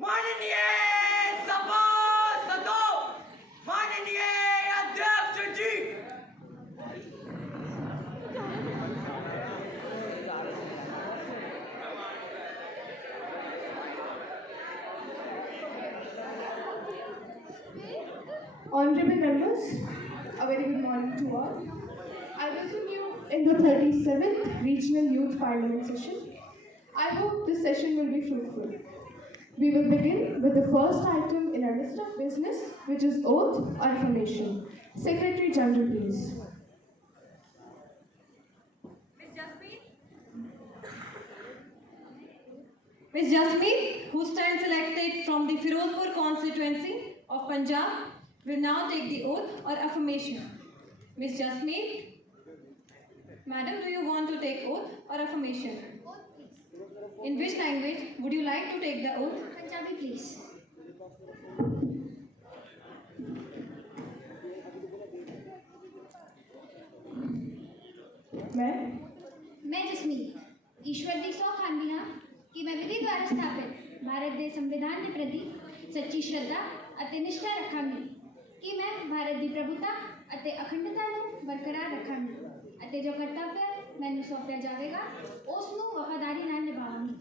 माननीय सभासदों, माननीय अध्यक्ष जी, Honorable members, a very good morning to all. I welcome you in the 37th Regional Youth Parliament session. I hope this session will be fruitful. We will begin with the first item in our list of business, which is oath or affirmation. Secretary General, please. Ms. Jasmeet, who stands elected from the Firozpur constituency of Punjab, will now take the oath or affirmation. Ms. Jasmeet, madam, do you want to take oath or affirmation? Oath, please. In which language would you like to take the oath? Punjabi, please. मैं जसमीत ईश्वर दी सौ खांदी हाँ कि मैं विधि द्वारा स्थापित भारत के संविधान के प्रति सच्ची श्रद्धा ਅਤੇ ਨਿਸ਼ਠਾ ਰੱਖਾਂਗੀ कि मैं भारत की प्रभुता ਅਤੇ अखंडता ਨੂੰ बरकरार ਰੱਖਾਂਗੀ ਅਤੇ जो कर्तव्य ਮੈਨੂੰ सौंपਿਆ ਜਾਵੇਗਾ ਉਸ ਨੂੰ ਵਫਾਦਾਰੀ ਨਾਲ ਨਿਭਾਵਾਂਗੀ।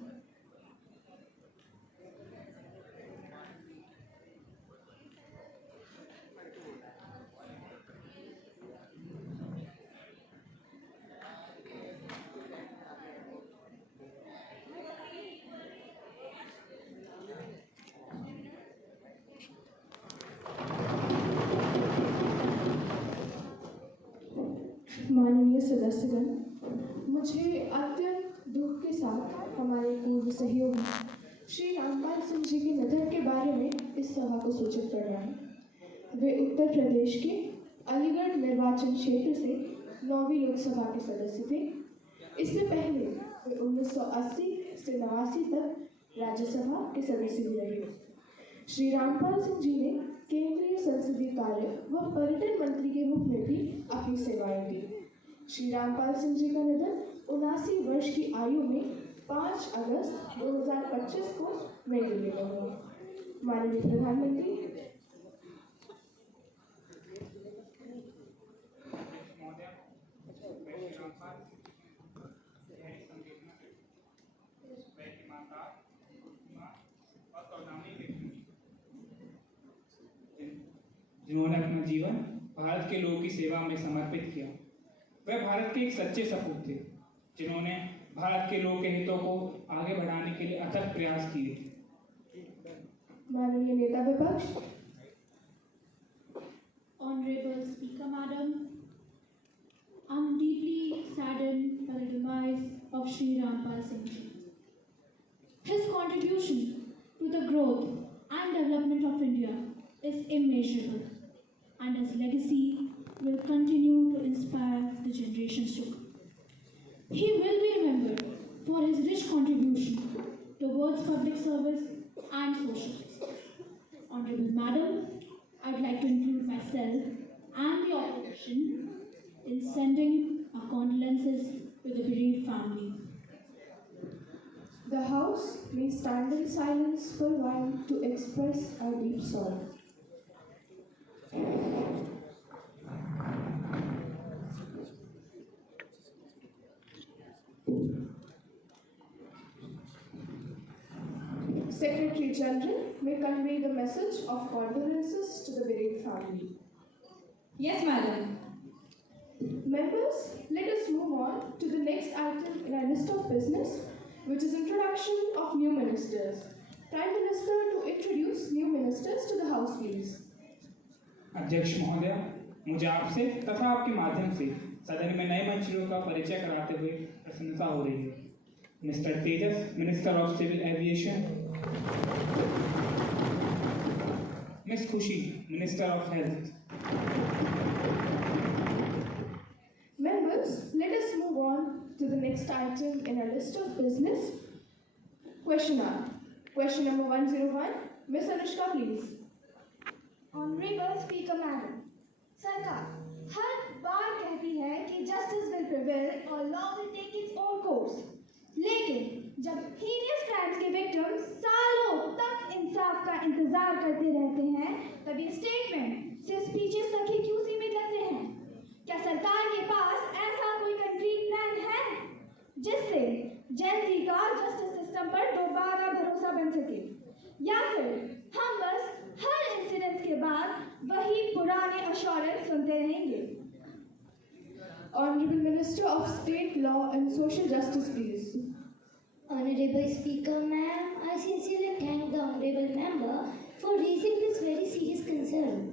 माननीय सदस्यगण, मुझे अत्यंत दुख के साथ हमारे पूर्व सहयोगी श्री रामपाल सिंह जी के निधन के बारे में इस सभा को सूचित करना है। वे उत्तर प्रदेश के अलीगढ़ निर्वाचन क्षेत्र से 9वीं लोकसभा के सदस्य थे। इससे पहले वे 1980 से 89 तक राज्यसभा के सदस्य भी रहे। श्री रामपाल सिंह जी ने केंद्रीय संसदीय कार्य व पर्यटन मंत्री के रूप में भी अपनी सेवाएं दी। श्री रामपाल सिंह जी का निधन 79 वर्ष की आयु में 5 अगस्त 2025 को नई दिल्ली में हुआ। माननीय प्रधानमंत्री, जिन्होंने अपना जीवन भारत के लोगों की सेवा में समर्पित किया। वह भारत के एक सच्चे सपूत थे जिन्होंने भारत के लोगों के हितों को आगे बढ़ाने के लिए अथक प्रयास किए। माननीय नेता विपक्ष, Honorable Speaker Madam, I'm deeply saddened by the demise of Sri Rampal Singh Ji. His contribution to the growth and development of India is immeasurable, and his legacy will continue to inspire the generations to come. He will be remembered for his rich contribution towards public service and social justice. Honorable Madam, I'd like to include myself and the opposition in sending our condolences to the bereaved family. the House may stand in silence for a while to express our deep sorrow. Secretary General may convey the message of condolences to the bereaved family. Yes, madam. Members, let us move on to the next item in our list of business, which is introduction of new ministers. Prime Minister to introduce new ministers to the House, please. अध्यक्ष महोदय, मुझे आपसे तथा आपके माध्यम से सदन में नए मंत्रियों का परिचय कराते हुए प्रसन्नता हो रही है। Mister Tejas, minister of civil aviation. Miss Khushi, minister of health. Members, let us move on to the next item in our list of business. Question hour. Question number 101. Miss Anushka, please. Honourable speaker madam, सरकार हर बार कहती है कि justice will prevail और law will take its own course, लेकिन जब heinous crimes के विक्टिम सालों तक इंसाफ का इंतजार करते रहते हैं, तब ये स्टेटमेंट सिर्फ स्पीचेस तक ही क्यों सीमित लगते हैं? क्या सरकार के पास ऐसा कोई कंक्रीट प्लान है जिससे जेन जी का जस्टिस सिस्टम पर दोबारा भरोसा बन सके, या फिर हम बस हर इंसिडेंट के बाद वही पुराने अश्योरेंस सुनते रहेंगे? Honorable Minister of State Law and Social Justice, please. Honorable Speaker, ma'am, I sincerely thank the honorable member for raising this very serious concern.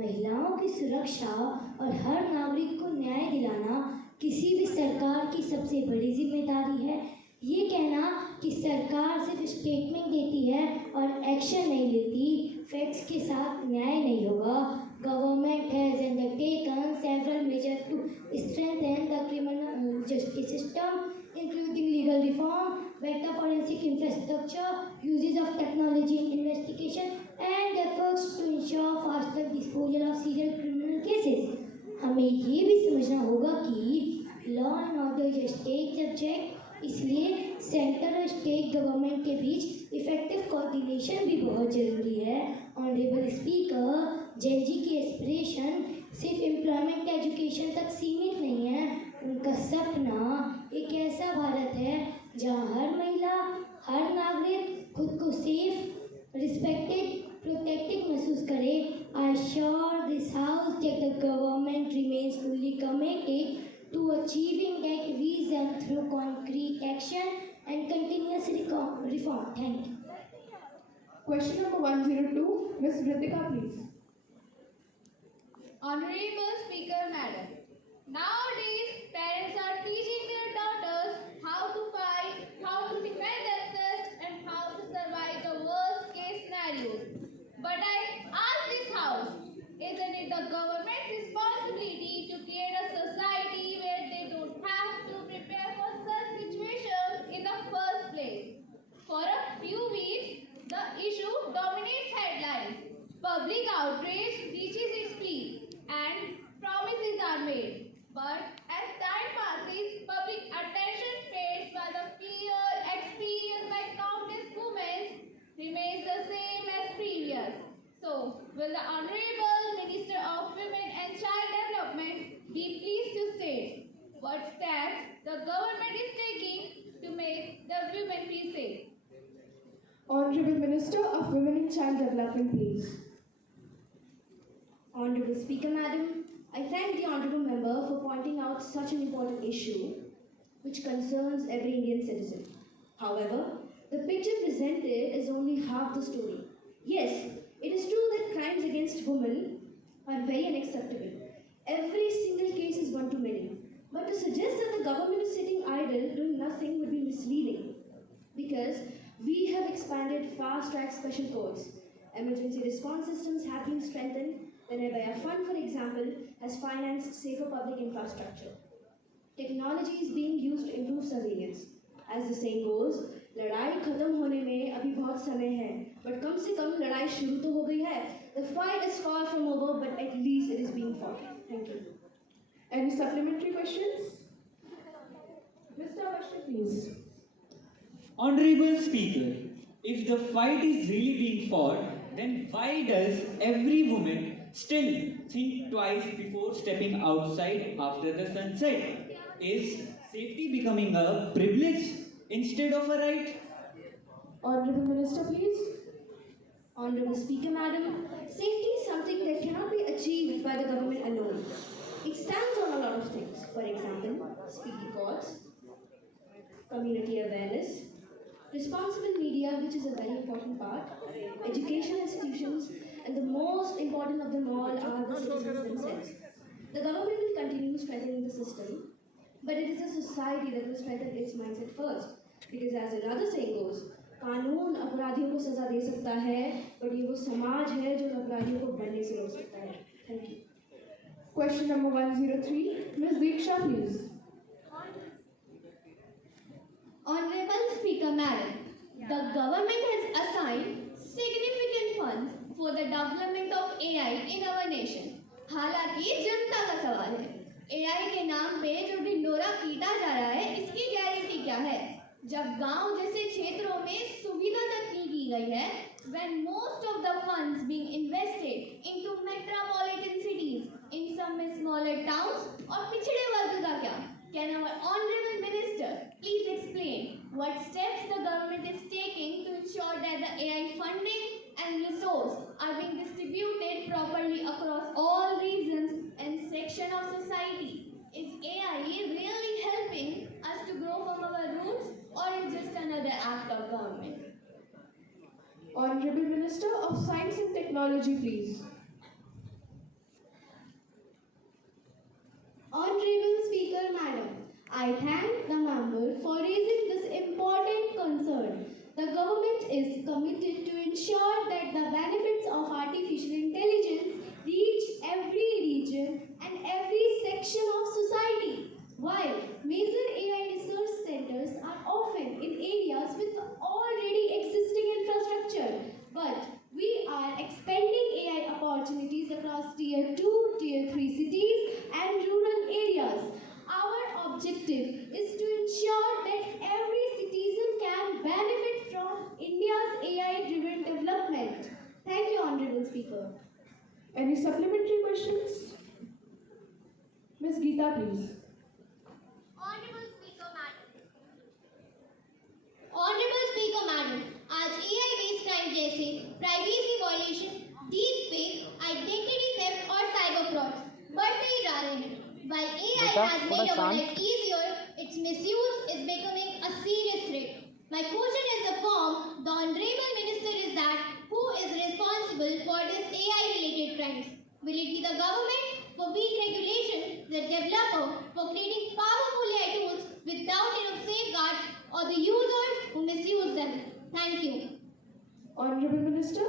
महिलाओं की सुरक्षा और हर नागरिक को न्याय दिलाना किसी भी सरकार की सबसे बड़ी जिम्मेदारी है। ये कहना कि सरकार सिर्फ स्टेटमेंट देती है और एक्शन नहीं लेती, फैक्ट्स के साथ न्याय नहीं होगा। Government has undertaken several measures to strengthen the criminal justice system, including legal reform, better forensic infrastructure, uses of technology in investigation, and efforts to ensure faster disposal of serial criminal cases. हमें ये भी समझना होगा कि law and order is state subject, इसलिए centre और state government के बीच effective coordination भी बहुत ज़रूरी है। ऑनरेबल स्पीकर, जेन जी की एस्पिरेशन सिर्फ एम्प्लॉयमेंट एजुकेशन तक सीमित नहीं है। उनका सपना एक ऐसा भारत है जहां हर महिला, हर नागरिक खुद को सेफ, रिस्पेक्टेड, प्रोटेक्टेड महसूस करे। I sure this house that the government remains fully committed to achieving that vision through concrete action and continuous reform. Thank you. Question number 102. Miss Ritika, please. Honorable Speaker Madam, nowadays parents are teaching their daughters how to fight, how to defend themselves, and how to survive the worst case scenarios. But I ask this house, isn't it the government's responsibility to create a society where they don't have to prepare for such situations in the first place? For a few weeks, the issue dominates headlines. Public outrage reaches its peak and promises are made. But as time passes, public attention fades while the fear experienced by countless women remains the same as previous. So, will the Honorable Minister of Women and Child Development be pleased to state what steps the government is taking to make the women feel safe? Honorable Minister of Women and Child Development, please. Honorable Speaker Madam, I thank the honorable member for pointing out such an important issue which concerns every Indian citizen. However, the picture presented is only half the story. Yes, it is true that crimes against women are very unacceptable. Every single case is one too many. But to suggest that the government is sitting idle doing nothing would be misleading, because we have expanded fast-track special courts. Emergency response systems have been strengthened. The Nirbhaya Fund, for example, has financed safer public infrastructure. Technology is being used to improve surveillance. As the saying goes, लड़ाई खत्म होने में अभी बहुत समय है, but कम से कम लड़ाई शुरू तो हो गई है. The fight is far from over, but at least it is being fought. Thank you. Any supplementary questions? Mr. Avashya, please. Honorable Speaker, if the fight is really being fought, then why does every woman still think twice before stepping outside after the sunset? Is safety becoming a privilege instead of a right? Honorable Minister, please. Honorable Speaker Madam, safety is something that cannot be achieved by the government alone. It stands on a lot of things. For example, speedy courts, community awareness, responsible media, which is a very important part, education institutions, and the most important of them all are the citizens themselves. The government will continue strengthening the system, but it is a society that will strengthen its mindset first. Because as another saying goes, कानून अपराधियों को सजा दे सकता है, but ये वो समाज है जो अपराधियों को बनने से रोक सकता है. Thank you. Question number 103. Ms. Diksha, please. Honorable Speaker Madam, The government has assigned significant funds for the development of AI in our nation. हालांकि जनता का सवाल है, AI के नाम पे जो ढिंडोरा पीटा जा रहा है, इसकी गारंटी क्या है? जब गांव जैसे क्षेत्रों में सुविधा तक नहीं की गई है, when most of the funds being invested into metropolitan cities, in some smaller towns, और पिछड़े वर्ग का क्या? Can our honorable minister please explain what steps the government is taking to ensure that the AI funding and resource are being distributed properly across all regions and sections of society? Is AI really helping us to grow from our roots, or is just another act of government? Honorable Minister of Science and Technology, please. Honorable Speaker Madam, I thank the member for raising this important concern. The government is committed to ensure that the benefits of artificial intelligence reach every region and every section of society. While major AI research centers are often in areas with already existing infrastructure, but we are expanding AI opportunities across Tier 2, Tier 3 cities and rural areas. Our objective is to ensure that every citizen can benefit from India's AI-driven development. Thank you, Honorable Speaker. Any supplementary questions? Ms. Geeta, please. Honorable Speaker Madam. Honorable Speaker Madam, आज AI based crime जैसे privacy violation, deep fake, identity theft और cyber fraud बढ़ते ही जा रहे हैं. While AI has made our life easier, its misuse is becoming a serious threat. My question is the form the Honorable Minister is that who is responsible for this AI related crimes? Will it be the government for weak regulation, the developer for creating powerful AI tools without enough safeguards, or the users who misuse them? Thank you. Honorable Minister.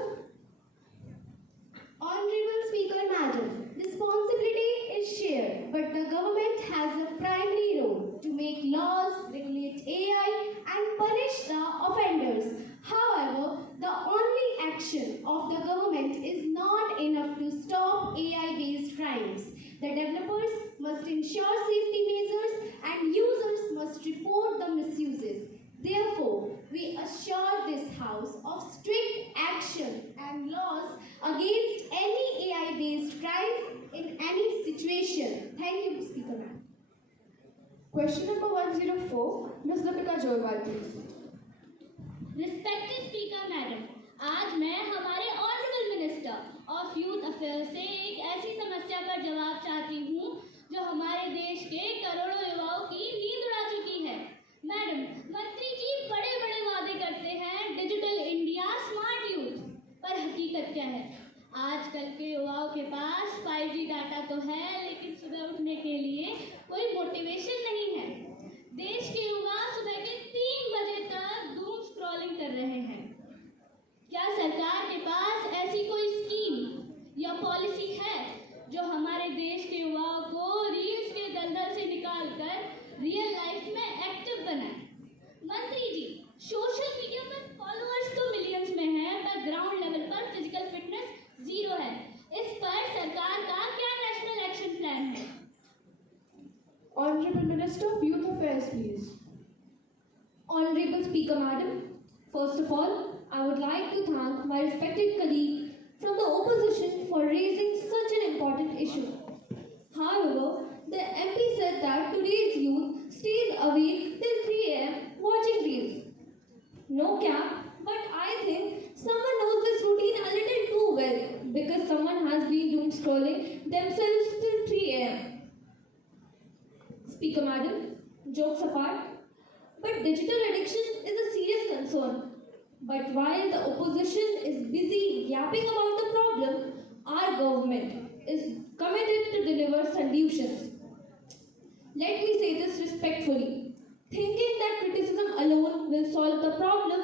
Honorable Speaker Madam, responsibility is shared, but the government has a primary role to make laws, regulate AI and punish the offenders. However, the only action of the government is not enough to stop AI-based crimes. The developers must ensure safety measures and users must report the misuses. Therefore, we assure this House of strict action and laws against any AI-based crimes in any situation. Thank you, Speaker Ma'am. Question number 104, Ms. Deepika Jorwal, please. Respected Speaker Madam, आज मैं हमारे honourable minister of youth affair से एक ऐसी समस्या का जवाब चाहती हूँ जो हमारे देश के करोड़ों युवाओं की नींद उड़ा चुकी है. मैडम, मंत्री जी बड़े बड़े वादे करते हैं डिजिटल इंडिया, स्मार्ट यूथ, पर हकीकत क्या है? आजकल के युवाओं के पास 5G डाटा तो है, लेकिन सुबह उठने के लिए कोई मोटिवेशन नहीं है. देश के युवा सुबह के 3 बजे तक डूम स्क्रॉलिंग कर रहे हैं. क्या सरकार के पास ऐसी कोई स्कीम या पॉलिसी है जो हमारे देश के युवाओं को रील्स के दलदल से निकालकर रियल लाइफ में एक्टिव बनाए? मंत्री जी, सोशल मीडिया पर फॉलोअर्स तो मिलियंस में हैं, पर ग्राउंड लेवल पर फिजिकल फिटनेस जीरो है. इस पर सरकार का क्या नेशनल एक्शन प्लान है? Honorable Minister of Youth Affairs, please. Honorable Speaker Madam, first of all, I would like to thank my respected colleague from the opposition for raising such an important issue. However, the MP said that today's youth stays awake till 3 a.m. watching reels. No cap, but I think someone knows this routine a little too well because someone has been doom scrolling themselves till 3 a.m. Speaker Madam, jokes apart, but digital addiction is a serious concern. But while the opposition is busy yapping about the problem, our government is committed to deliver solutions. Let me say this respectfully. Thinking that criticism alone will solve the problem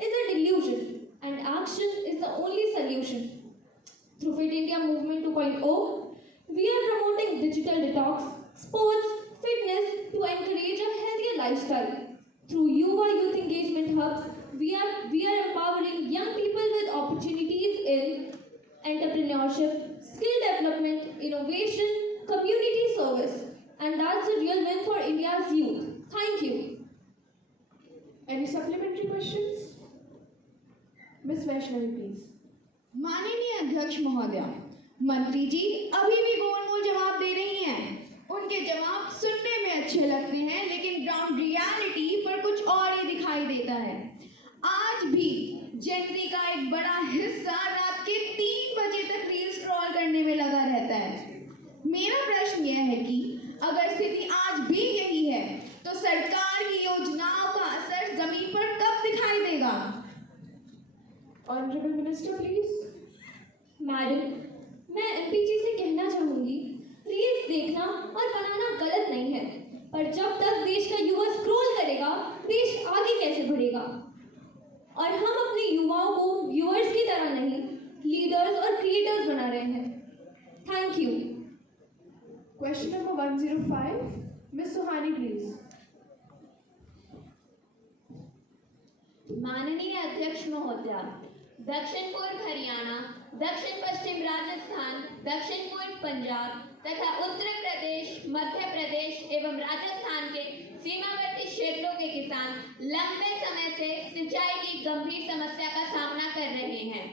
is a delusion, and action is the only solution. Through Fit India Movement 2.0, we are promoting digital detox, sports, fitness to encourage a healthier lifestyle. Through Yuva Youth Engagement Hubs, we are opportunities in entrepreneurship, skill development, innovation, community service. And that's a real win for India's youth. Thank you. Any supplementary questions? Miss Vaishnavi, please. माननीय अध्यक्ष महोदया, मंत्री जी अभी भी गोलमोल जवाब दे रही हैं। उनके जवाब सुनने में अच्छे लगते हैं, लेकिन ग्राउंड रियलिटी पर कुछ और ही दिखाई देता है। आज भी जेनजी का एक बड़ा हिस्सा रात के 3 बजे तक रील स्क्रॉल करने में लगा रहता है। मेरा प्रश्न यह है कि अगर स्थिति आज भी यही है, तो सरकार की योजनाओं का असर जमीन पर कब दिखाई देगा? Honorable Minister, please. मैडम, मैं एमपीजी से कहना चाहूँगी, रील्स देखना और बनाना गलत नहीं है, पर जब तक देश का युवा स्क्रॉल करेगा, देश आगे कैसे बढ़ेगा? और हम अपने युवाओं को व्यूअर्स की तरह नहीं, लीडर्स और क्रिएटर्स बना रहे हैं। Thank you. Question number 105. Miss Suhani, please. माननीय अध्यक्ष महोदया, दक्षिण पूर्व हरियाणा, दक्षिण पश्चिम राजस्थान, दक्षिण पूर्व पंजाब तथा उत्तर प्रदेश, मध्य प्रदेश एवं राजस्थान के सीमावर्ती क्षेत्रों के किसान लंबे समय से सिंचाई की गंभीर समस्या का सामना कर रहे हैं।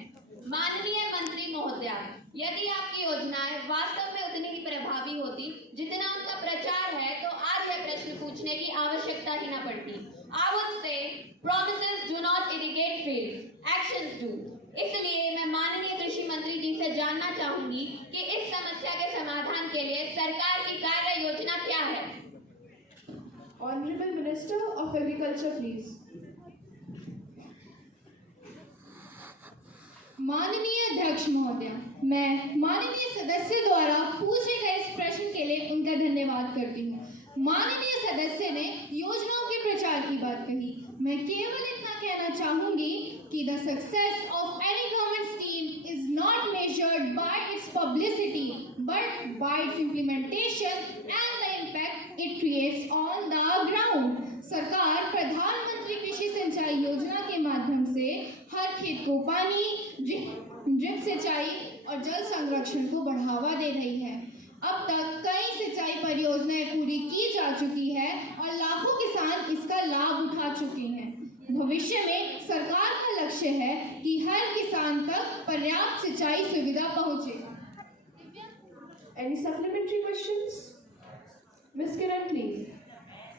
माननीय मंत्री महोदया, यदि आपकी योजनाएं वास्तव में उतनी ही प्रभावी होती जितना उनका प्रचार है, तो आज यह प्रश्न पूछने की आवश्यकता ही न पड़ती। I would say promises do not irrigate fields, actions do. इसलिए मैं माननीय कृषि मंत्री जी से जानना चाहूंगी कि इस समस्या के समाधान के लिए सरकार की कार्य योजना क्या है? Honorable Minister of Agriculture, please. माननीय अध्यक्ष महोदया, मैं माननीय सदस्य द्वारा पूछे गए इस प्रश्न के लिए उनका धन्यवाद करती हूँ। माननीय सदस्य ने योजनाओं के प्रचार की बात कही। मैं केवल इतना कहना चाहूंगी कि the success of any government scheme is not measured by it's publicity but by it's implementation and the impact it creates on the ground. सरकार प्रधानमंत्री कृषि सिंचाई योजना के माध्यम से हर खेत को पानी, ड्रिप सिंचाई और जल संरक्षण को बढ़ावा दे रही है। अब तक कई सिंचाई परियोजनाएं पूरी की जा चुकी है और लाखों किसान इसका लाभ उठा चुके हैं। भविष्य में सरकार का लक्ष्य है कि हर किसान तक पर्याप्त सिंचाई सुविधा पहुंचे। Any supplementary questions? Miss Kiran, please.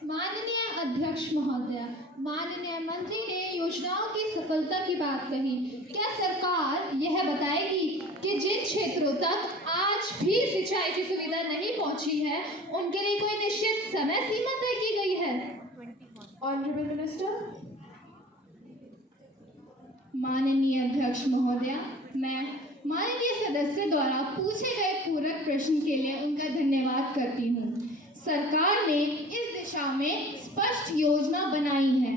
माननीय अध्यक्ष महोदया, माननीय मंत्री ने योजनाओं की सफलता की बात कही। क्या सरकार यह बताएगी कि जिन क्षेत्रों तक आज भी सिंचाई की सुविधा नहीं पहुंची है, उनके लिए कोई निश्चित समय सीमा तय की गई है? Honorable Minister. माननीय अध्यक्ष महोदया, मैं माननीय सदस्य द्वारा पूछे गए पूरक प्रश्न के लिए उनका धन्यवाद करती हूँ। सरकार ने इस दिशा में स्पष्ट योजना बनाई है।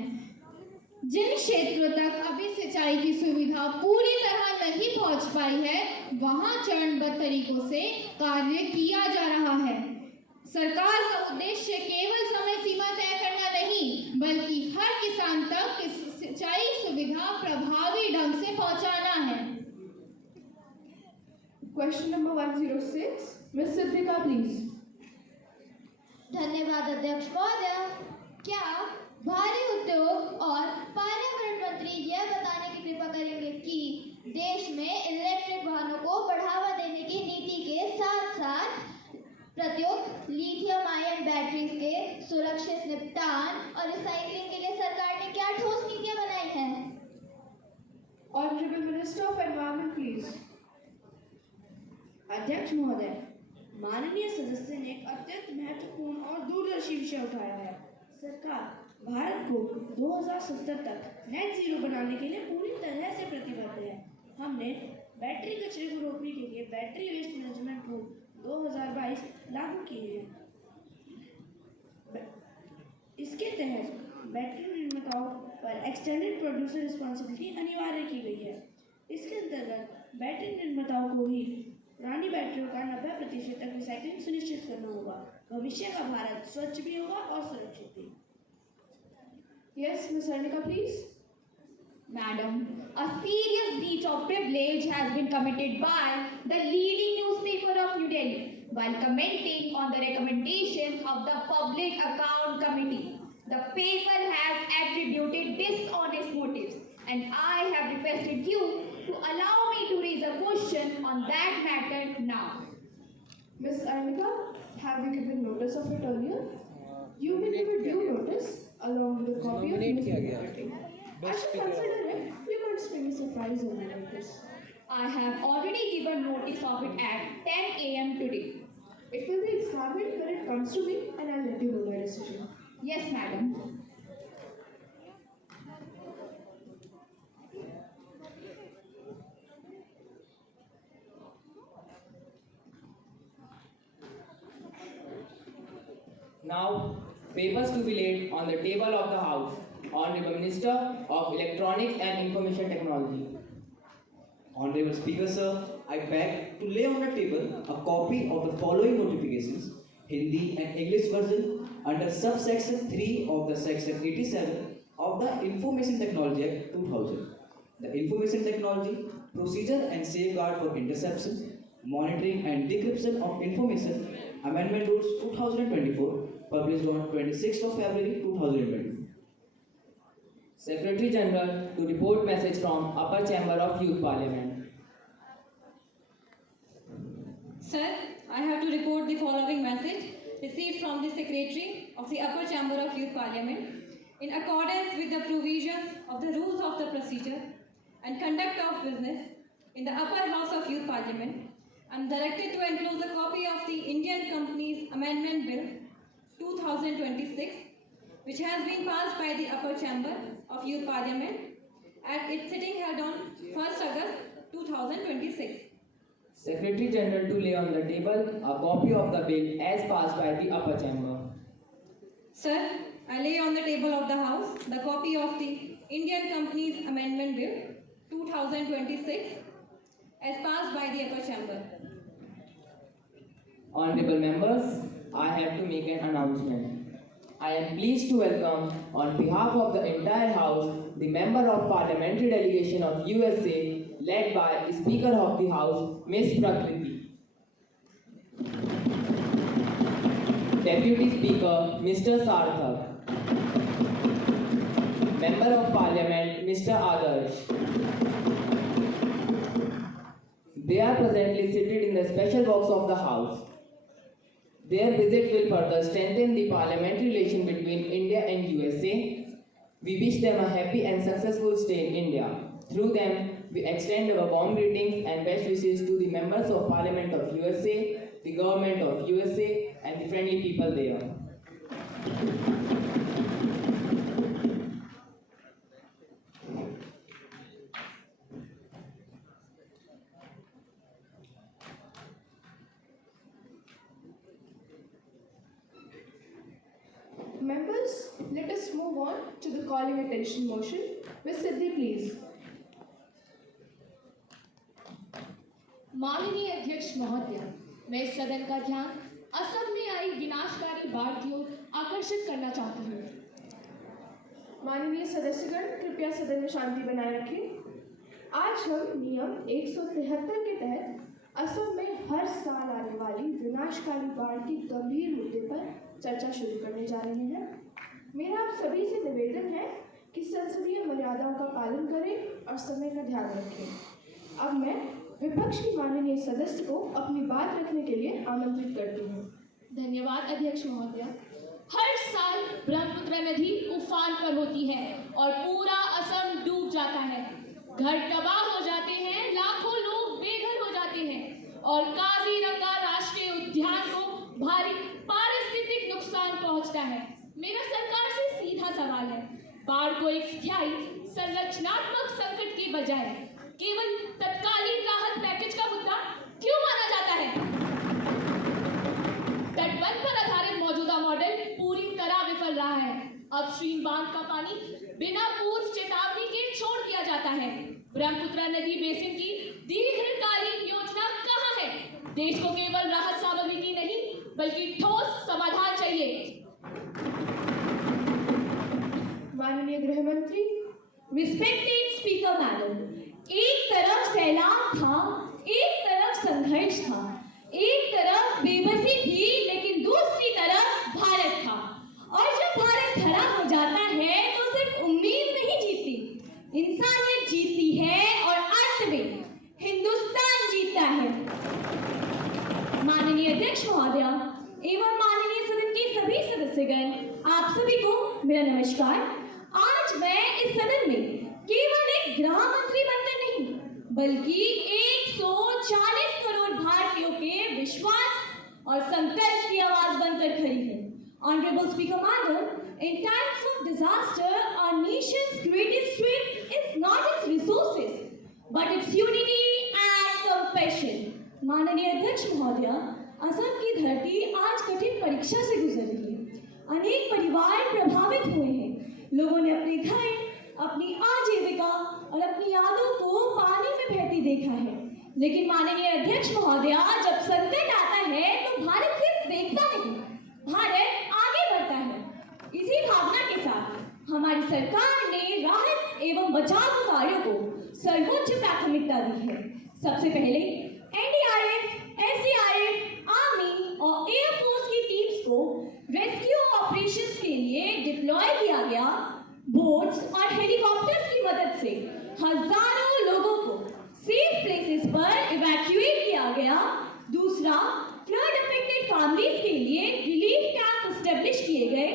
जिन क्षेत्रों तक अभी सिंचाई की सुविधा पूरी तरह नहीं पहुंच पाई है, वहां चरणबद्ध तरीकों से कार्य किया जा रहा है। सरकार का उद्देश्य केवल समय सीमा तय करना नहीं, बल्कि हर किसान तक सिंचाई सुविधा प्रभावी ढंग से पहुंचाना है। Question number 106. Miss Siddhika, please. धन्यवाद अध्यक्ष महोदया। क्या भारी उद्योग और पर्यावरण मंत्री यह बताने की कृपा करेंगे कि देश में इलेक्ट्रिक वाहनों को बढ़ावा देने की नीति के साथ साथ प्रत्युक्त लिथियम आयन बैटरीज के सुरक्षित निपटान और रिसाइकलिंग के लिए सरकार ने क्या ठोस नीतियां बनाई हैं? Honorable Minister of Environment, please. अध्यक्ष महोदय, माननीय सदस्य ने एक अत्यंत महत्वपूर्ण और दूरदर्शी विषय उठाया है। सरकार भारत को 2070 तक नेट जीरो बनाने के लिए पूरी तरह से प्रतिबद्ध है। हमने बैटरी कचरे को रोकने के लिए बैटरी वेस्ट मैनेजमेंट रूल 2022 लागू किए हैं। इसके तहत बैटरी निर्माताओं पर एक्सटेंडेड प्रोड्यूसर रिस्पॉन्सिबिलिटी अनिवार्य की गई है। इसके अंतर्गत बैटरी निर्माताओं को ही पुरानी बैटरियों का 90% तक रिसाइकलिंग सुनिश्चित करना होगा। भविष्य का भारत स्वच्छ भी होगा और सुरक्षित भी। Yes, Miss Arnika, please. Madam, a serious breach of privilege has been committed by the leading newspaper of New Delhi while commenting on the recommendations of the Public Account Committee. The paper has attributed dishonest motives, and I have requested you to allow me to raise a question on that matter now. Miss Arnika, have you given notice of it earlier? You may give a due notice along with a copy of newspaper. I should consider it. You're going to spring a surprise on me like this. I have already given notice of it at 10 a.m. today. It will be examined when it comes to me, and I'll let you know my decision. Yes, madam. Now, papers to be laid on the table of the House. Honorable Minister of Electronics and Information Technology. Honorable Speaker, sir, I beg to lay on the table a copy of the following notifications, Hindi and English version, under subsection 3 of the section 87 of the Information Technology Act 2000. The Information Technology Procedure and Safeguard for Interception, Monitoring and Decryption of Information Amendment Rules 2024, published on 26th of February 2024. Secretary General to report message from Upper Chamber of Youth Parliament. Sir, I have to report the following message received from the Secretary of the Upper Chamber of Youth Parliament. In accordance with the provisions of the rules of the procedure and conduct of business in the Upper House of Youth Parliament, I am directed to enclose a copy of the Indian Companies Amendment Bill 2026, which has been passed by the Upper Chamber of Youth Parliament at its sitting held on 1st August 2026. Secretary General to lay on the table a copy of the bill as passed by the Upper Chamber. Sir, I lay on the table of the House the copy of the Indian Companies Amendment Bill 2026 as passed by the Upper Chamber. Honorable members, I have to make an announcement. I am pleased to welcome, on behalf of the entire House, the Member of Parliamentary Delegation of USA, led by the Speaker of the House, Ms. Prakriti. Deputy Speaker, Mr. Sarthak. Member of Parliament, Mr. Adarsh. They are presently seated in the special box of the House. Their visit will further strengthen the parliamentary relation between India and USA. We wish them a happy and successful stay in India. Through them, we extend our warm greetings and best wishes to the members of Parliament of USA, the government of USA, and the friendly people there. Members, let us move on to the calling attention motion. Ms. Siddhi, please. माननीय अध्यक्ष महोदय, मैं इस सदन का ध्यान असम में आई विनाशकारी बाढ़ की ओर आकर्षित करना चाहती हूँ। माननीय सदस्यगण, कृपया सदन में शांति बनाए रखें। आज हम नियम 173 के तहत असम में हर साल आने वाली विनाशकारी बाढ़ के गंभीर मुद्दे पर चर्चा शुरू करने जा रहे हैं। मेरा आप सभी से निवेदन है कि संसदीय मर्यादाओं का पालन करें और समय का ध्यान रखें। अब मैं विपक्ष की माननीय सदस्य को अपनी बात रखने के लिए आमंत्रित करती हूँ। धन्यवाद अध्यक्ष महोदय। हर साल ब्रह्मपुत्र नदी उफान पर होती है और पूरा असम डूब जाता है। घर तबाह हो जाते हैं, लाखों लोग बेघर हो जाते हैं और काजीरंगा राष्ट्रीय उद्यान को भारी पारिस्थितिक नुकसान पहुंचता है। मेरा सरकार से सीधा सवाल है, बाढ़ को एक स्थायी संरचनात्मक संकट के बजाय केवल तत्कालीन राहत पैकेज का मुद्दा क्यों माना जाता है? तटबंध पर आधारित मौजूदा मॉडल पूरी तरह विफल रहा है। अपस्ट्रीम बांध का पानी बिना पूर्व चेतावनी के छोड़ दिया जाता है। ब्रह्मपुत्र नदी बेसिन की दीर्घकालीन योजना कहाँ है? देश को केवल राहत सामग्री की नहीं बल्कि ठोस समाधान चाहिए। माननीय गृह मंत्री, Respected Speaker Madam, एक तरफ सैलाब था, एक तरफ संघर्ष था, एक तरफ बेबसी थी, लेकिन दूसरी तरफ भारत था। और जब भारत खड़ा हो जाता है तो सिर्फ उम्मीद नहीं जीतती, इंसानियत जीतती है और अंत में हिंदुस्तान जीतता है। माननीय अध्यक्ष महोदया एवं माननीय सदन के सभी सदस्यगण, आप सभी को मेरा नमस्कार। आज मैं इस सदन में केवल एक गृह मंत्री बनकर नहीं, बल्कि 140 करोड़ भारतीयों के विश्वास और संकल्प की आवाज बनकर खड़ी हूँ। Honorable Speaker Madam, in times of disaster, our nation's greatest strength is not its resources, but its unity and compassion. माननीय अध्यक्ष महोदया, असम की धरती आज कठिन परीक्षा से गुजर रही है। अनेक परिवार प्रभावित हुए हैं। लोगों ने अपने घर, अपनी आजीविका और अपनी यादों को पानी में बहती देखा है। लेकिन माननीय अध्यक्ष महोदया, जब संकट आता है तो भारत सिर्फ देखता नहीं, भारत आगे बढ़ता है। इसी भावना के साथ हमारी सरकार ने राहत एवं बचाव कार्यों को सर्वोच्च प्राथमिकता दी है। सबसे पहले एनडीआरएफ, एसडीआरएफ, आर्मी और एयरफोर्स की टीम्स को रेस्क्यू ऑपरेशंस के लिए डिप्लॉय किया गया। बोट्स और हेलीकॉप्टर्स की मदद से हजारों लोगों को सेफ प्लेसेस पर इवैक्यूएट किया गया। दूसरा, फ्लड अफेक्टेड फैमिलीज के लिए रिलीफ कैंप एस्टेब्लिश किए गए,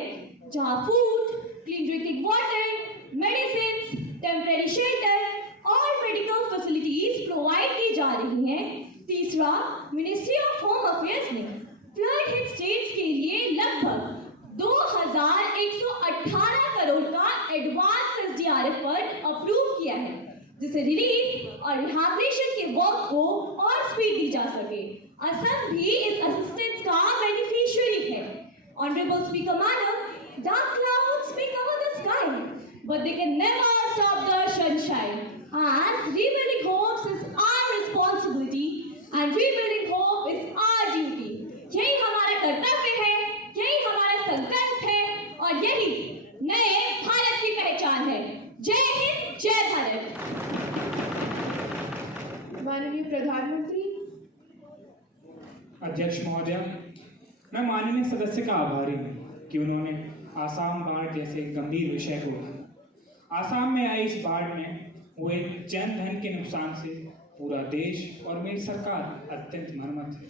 जहां food, clean drinking water, medicine, temporary shelter और मेडिकल फैसिलिटीज प्रोवाइड की जा रही हैं। तीसरा, मिनिस्ट्री ऑफ होम अफेयर्स ने फ्लड हिट स्टेट्स के लिए लगभग 2118 करोड़ का एडवांस एसडीआरएफ फंड अप्रूव किया है, जिसे रिलीफ और रिहैबिलिटेशन के वर्क को और स्पीड दी जा सके। असम भी इस असिस्टेंस का बेनिफिशियरी है। Honourable speaker madam, dark clouds may cover the sky, but they can never stop the sunshine. As rebuilding hopes is our responsibility and rebuilding hope is our duty. यही हमारा कर्तव्य है, यही हमारा संकल्प है और यही नए भारत की पहचान है। जय हिंद, जय भारत। माननीय प्रधानमंत्री। अध्यक्ष महोदया, मैं माननीय सदस्य का आभारी हूँ कि उन्होंने आसाम बाढ़ जैसे गंभीर विषय को उठाया। आसाम में आई इस बाढ़ में हुए जन धन के नुकसान से पूरा देश और मेरी सरकार अत्यंत मर्माहत है।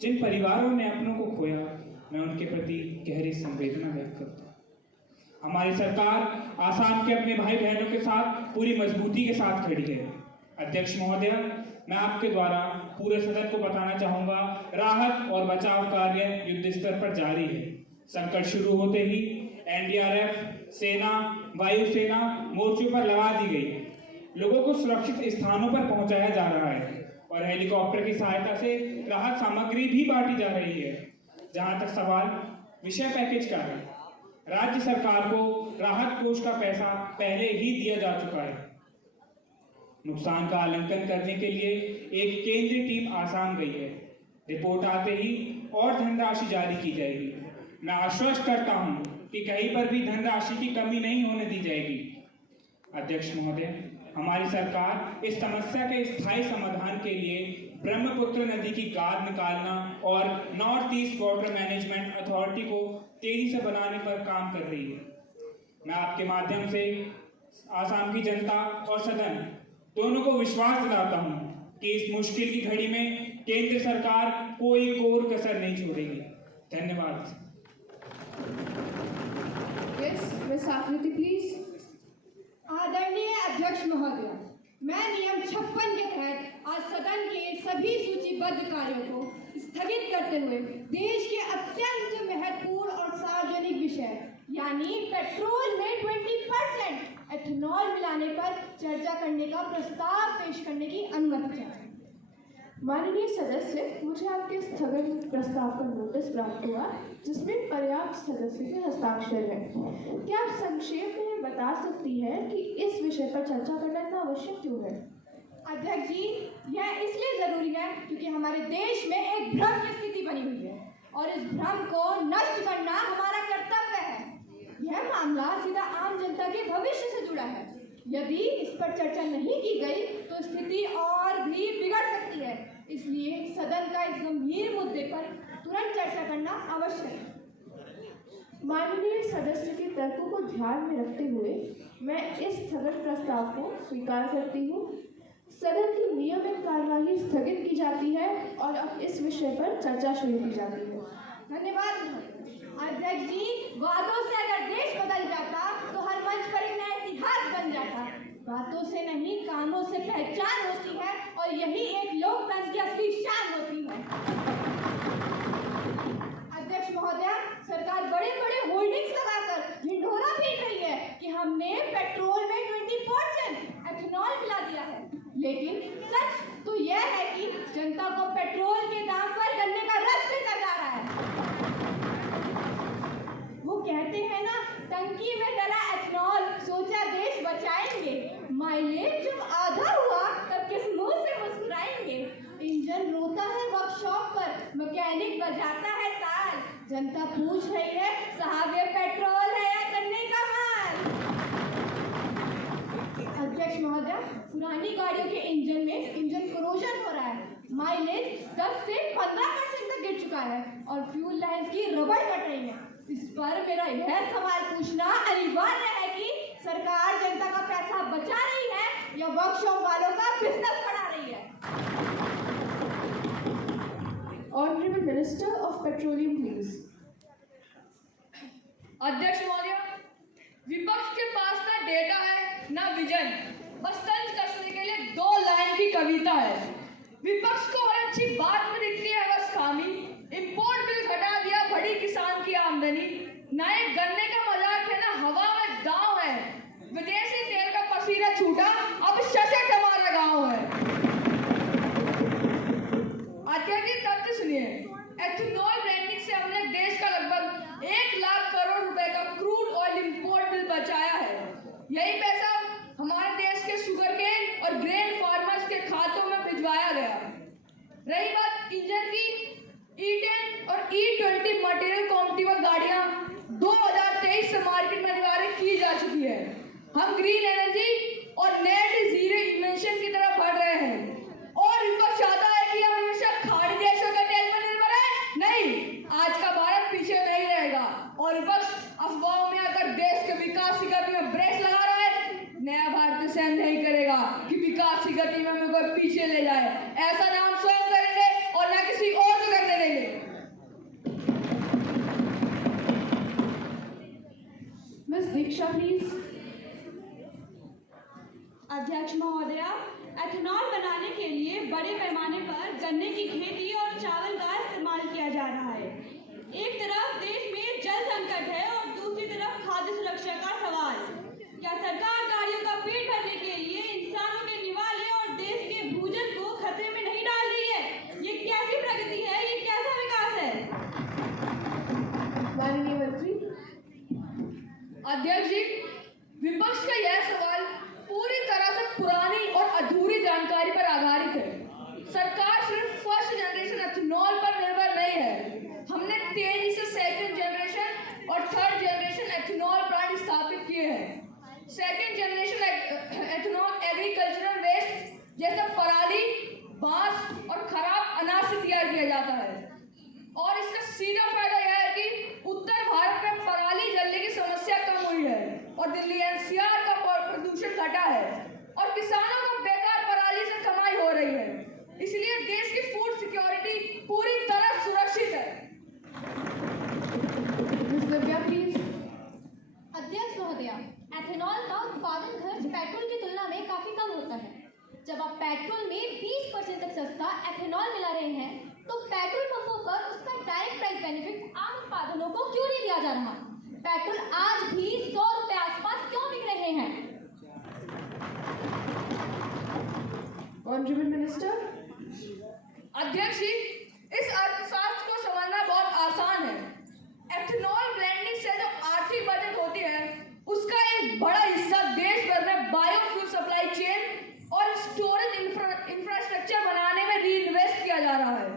जिन परिवारों ने अपनों को खोया, मैं उनके प्रति गहरी संवेदना व्यक्त करता हूँ। हमारी सरकार आसाम के अपने भाई बहनों के साथ पूरी मजबूती के साथ खड़ी है। अध्यक्ष महोदया, मैं आपके द्वारा पूरे सदन को बताना चाहूँगा, राहत और बचाव कार्य युद्ध स्तर पर जारी है। संकट शुरू होते ही एनडीआरएफ, सेना, वायुसेना मोर्चों पर लगा दी गई। लोगों को सुरक्षित स्थानों पर पहुंचाया जा रहा है और हेलीकॉप्टर की सहायता से राहत सामग्री भी बांटी जा रही है। जहां तक सवाल विषय पैकेज का है, राज्य सरकार को राहत कोष का पैसा पहले ही दिया जा चुका है। नुकसान का आकलन करने के लिए एक केंद्रीय टीम आसाम गई है। रिपोर्ट आते ही और धनराशि जारी की जाएगी। मैं आश्वस्त करता हूं कि कहीं पर भी धनराशि की कमी नहीं होने दी जाएगी। अध्यक्ष महोदय, हमारी सरकार इस समस्या के स्थायी समाधान के लिए ब्रह्मपुत्र नदी की गाद निकालना और north east water management authority को तेजी से बनाने पर काम कर रही है। मैं आपके माध्यम से आसाम की जनता और सदन दोनों को विश्वास दिलाता हूं कि इस मुश्किल की घड़ी में केंद्र सरकार कोई कोर कसर नहीं छोड़ेगी। धन्यवाद। यस, मिस आकृति प्लीज। आदरणीय अध्यक्ष महोदय, मैं नियम 56 के तहत आज सदन के सभी सूचीबद्ध कार्यों को स्थगित करते हुए देश के अत्यंत महत्वपूर्ण और सार्वजनिक विषय यानी पेट्रोल में 20% एथेनॉल मिलाने पर चर्चा करने का प्रस्ताव पेश करने की अनुमति चाहता हूं। माननीय सदस्य, मुझे आपके स्थगन प्रस्ताव का नोटिस प्राप्त हुआ जिसमें पर्याप्त सदस्य के हस्ताक्षर हैं। क्या आप संक्षेप में बता सकती हैं कि इस विषय पर चर्चा करना इतना आवश्यक क्यों है? अध्यक्ष जी, यह इसलिए जरूरी है क्योंकि हमारे देश में एक भ्रम की स्थिति बनी हुई है और इस भ्रम को नष्ट करना हमारा कर्तव्य है। यह मामला सीधा आम जनता के भविष्य से जुड़ा है। यदि इस पर चर्चा नहीं की गई तो स्थिति और भी बिगड़ सकती है। इसलिए सदन का इस गंभीर मुद्दे पर तुरंत चर्चा करना आवश्यक है। माननीय सदस्य के तर्कों को ध्यान में रखते हुए मैं इस स्थगन प्रस्ताव को स्वीकार करती हूँ। सदन की नियमित कार्यवाही स्थगित की जाती है और अब इस विषय पर चर्चा शुरू की जाती है। धन्यवाद अध्यक्ष जी। वादों से अगर देश बदल जाता तो हर मंच पर एक नया इतिहास बन जाता। बातों से नहीं, कामों से पहचान होती है और यही एक लोकतंत्र की असली शान होती है। अध्यक्ष महोदया, सरकार बड़े बड़े होर्डिंग्स लगाकर ढिंढोरा पीट रही है कि हमने पेट्रोल में 20% एथेनॉल मिला दिया है, लेकिन सच तो यह है कि जनता को पेट्रोल के दाम पर गन्ने का रस बेचा जा रहा है। वो कहते हैं ना, टंकी में डला एथेनॉल, सोचा देश बचाएंगे। माइलेज जब आधा हुआ तब किस मुंह से मुस्कुराएंगे। इंजन रोता है वर्कशॉप पर, मैकेनिक बजाता है ताल। जनता पूछ रही है, साहब ये पेट्रोल है या गन्ने का माल। अध्यक्ष महोदया, पुरानी गाड़ियों के इंजन में इंजन कोरोजन हो रहा है। माइलेज 10 से 15% तक गिर चुका है और फ्यूल लाइन्स की रबड़ कट रही है। इस पर मेरा यह सवाल पूछना अनिवार्य है कि सरकार जनता का पैसा बचा रही है या वर्कशॉप वालों का बिजनेस बढ़ा रही है। Honourable minister of petroleum please. अध्यक्ष महोदय, विपक्ष के पास ना डेटा है ना विजन, बस तंज कसने के लिए 2 लाइन की कविता है। विपक्ष को हर अच्छी बात में दिखती है बस खामी। इंपोर्ट बिल घटा दिया, बढ़ी किसान की आमदनी। ना एक गन्ने का मजाक है ना हवा में दांव है। विदेशी तेल का पसीना छूटा, अब शशक हमारा गांव है। अध्यक्ष जी, तथ्य सुनिए। एथेनॉल ब्रांडिंग से हमने देश का लगभग 1 लाख करोड़ रुपए का क्रूड ऑयल इंपोर्ट बिल बचाया है। यही पैसा हमारे देश के शुगरकेन और ग्रेन फार्मर्स के खातों में भिजवाया गया। रही बात इंजन की, E10 और E20 मटेरियल कॉम्पिटिबल गाड़ियां 2023 से मार्केट में अनिवार्य की जा चुकी है। हम ग्रीन एनर्जी और नेट जीरो इमिशन की तरफ बढ़ रहे हैं और विपक्ष चाहता है कि हम हमेशा खाड़ी देशों के तेल पर निर्भर है। नहीं, आज का भारत पीछे नहीं रहेगा और विपक्ष अफवाहों में आकर देश के विकास की गति में ब्रेक लगा रहा है। नया भारत सहन नहीं करेगा कि विकास की गति में हमें कोई पीछे ले जाए। ऐसा नाम स्वयं करेंगे और ना किसी और को करने देंगे। Miss Diksha please. अध्यक्ष महोदया, एथेनॉल बनाने के लिए बड़े पैमाने पर गन्ने की खेती और चावल का इस्तेमाल किया जा रहा है। एक तरफ देश में जल संकट है और दूसरी तरफ खाद्य सुरक्षा का सवाल। क्या सरकार गाड़ियों का पेट भरने के लिए इंसानों के निवाले और देश के भूजल को खतरे में नहीं डाल रही है? ये कैसी प्रगति है? ये कैसा विकास है? माननीय मंत्री। अध्यक्ष जी, विपक्ष का यह सवाल पूरी तरह से पुरानी और अधूरी जानकारी पर आधारित है। सरकार सिर्फ फर्स्ट जनरेशन एथेनॉल पर निर्भर नहीं है। हमने तेजी से सेकंड जनरेशन और थर्ड जनरेशन एथेनॉल प्लांट स्थापित किए हैं। Second generation ethanol agricultural waste जैसे पराली, बांस और खराब अनाज से तैयार किया जाता है और इसका सीधा फायदा यह है कि उत्तर भारत में पराली जलने की समस्या कम हुई है और दिल्ली NCR का प्रदूषण घटा है और किसानों को बेकार पराली से कमाई हो रही है। इसलिए देश की फूड सिक्योरिटी पूरी तरह सुरक्षित है। अध्यक्ष महोदया, एथेनॉल का उत्पादन खर्च पेट्रोल की तुलना में काफी कम होता है। जब आप पेट्रोल में 20% तक सस्ता एथेनॉल मिला रहे हैं, तो पेट्रोल पंपों पर उसका डायरेक्ट प्राइस बेनिफिट आम उत्पादनों को क्यों नहीं दिया जा रहा? पेट्रोल आज भी 100 रुपए आसपास क्यों बिक रहे हैं? Honourable minister. अध्यक्ष जी, इस अर्थशास्त्र को समझना बहुत आसान है। एथेनॉल ब्लेंडिंग से जो आर्थिक बचत होती है, उसका एक बड़ा हिस्सा देश भर में बायोफ्यूल सप्लाई चेन और स्टोरेज इंफ्रास्ट्रक्चर बनाने में रीइन्वेस्ट किया जा रहा है।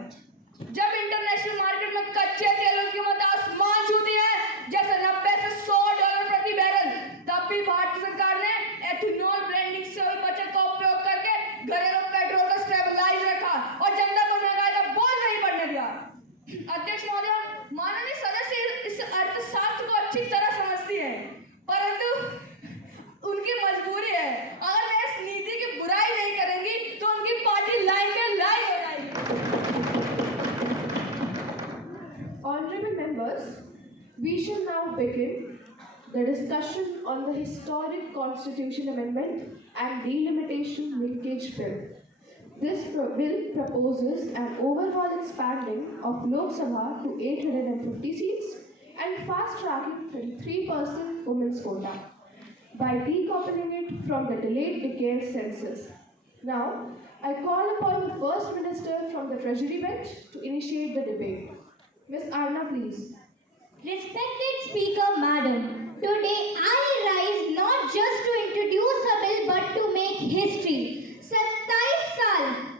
जब इंटरनेशनल मार्केट में कच्चे तेलों की कीमत आसमान छूती है, जैसे $90 से $100 प्रति बैरल, तब भी भारत सरकार ने एथेनॉल घरेलू पेट्रोल का स्टेबलाइज रखा और जनता को महंगाई का बोझ नहीं बढ़ने दिया। अध्यक्ष महोदय, माननीय सदस्य इस अर्थशास्त्र को अच्छी तरह समझती है, परंतु उनकी मजबूरी है। अगर मैं इस नीति की बुराई नहीं करेंगी तो उनकी पार्टी लाइन में लाइन हो जाएगी। Honorable members, we shall now begin the discussion on the historic Constitution Amendment and Delimitation Linkage Bill. This bill proposes an overall expanding of Lok Sabha to 850 seats and fast-tracking 33% women's quota by decoupling it from the delayed decade census. Now, I call upon the First Minister from the Treasury bench to initiate the debate. Ms. Arna, please. Respected Speaker, Madam, today I rise not just to introduce a bill but to make history.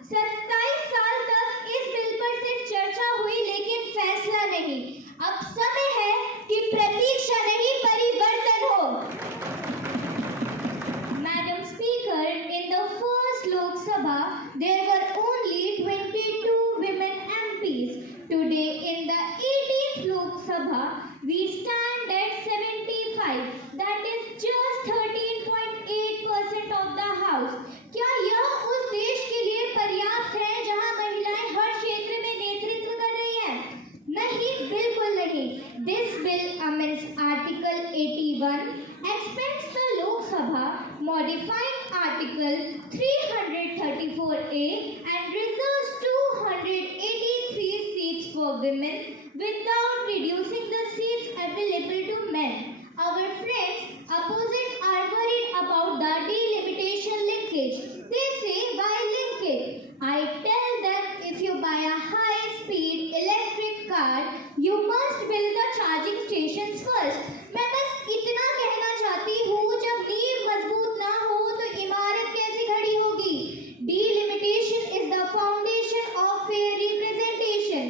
27 साल तक इस bill पर सिर्फ चर्चा हुई लेकिन फैसला नहीं। अब समय है कि प्रतीक्षा नहीं परिवर्तन हो। Madam Speaker, in the first Lok Sabha, there were only 22 women MPs. Today, in the 18th Lok Sabha, we stand at 75. That is just 13.8% of the House. क्या यह उस देश के लिए पर्याप्त है जहां महिलाएं हर क्षेत्र में नेतृत्व कर रही हैं? नहीं, बिल्कुल नहीं। This bill amends Article 81, expands the Lok Sabha, modifying Article 334A and reserves 283 seats for women without reducing the seats available to men. Our friends opposite are worried about the delimitation linkage. They say, why link it? I tell them, if you buy a high-speed electric car, you must build the charging stations first. मैं बस इतना कहना चाहती हूँ, जब नींव मजबूत ना हो तो इमारत कैसे खड़ी होगी? Delimitation is the foundation of fair representation.